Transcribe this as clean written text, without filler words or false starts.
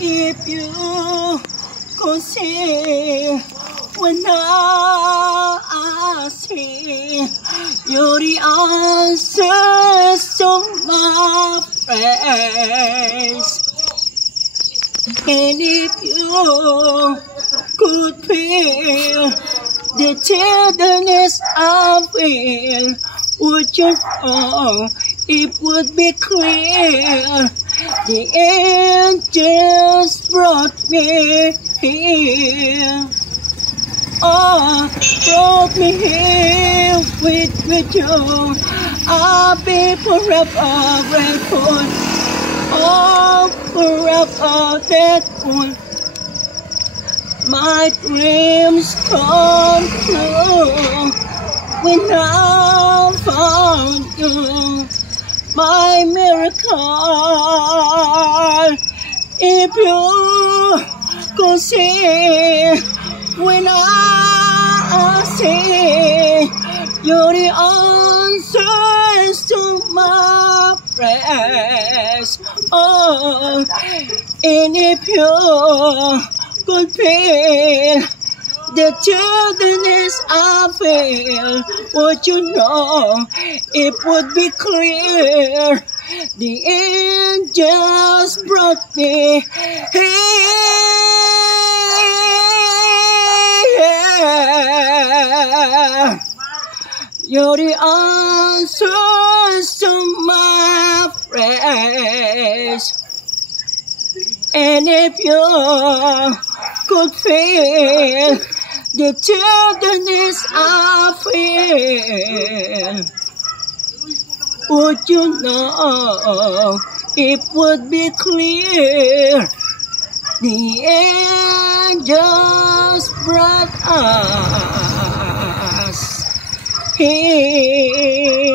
If you could see when I see you're the answers to my prayers. And if you could feel the tenderness I feel, would you know it would be clear? The angels brought me here. Oh, brought me here with you. I'll be forever grateful. Oh, forever thankful. My dreams come true when I found you. My miracle, if you could see when I see you're the answers to my prayers. Oh, and if you could feel the tenderness I feel, would you know it would be clear? The angels brought me here. You're the answers to my prayers. And if you could feel the tenderness I feel, would you know it would be clear? The angels brought us here.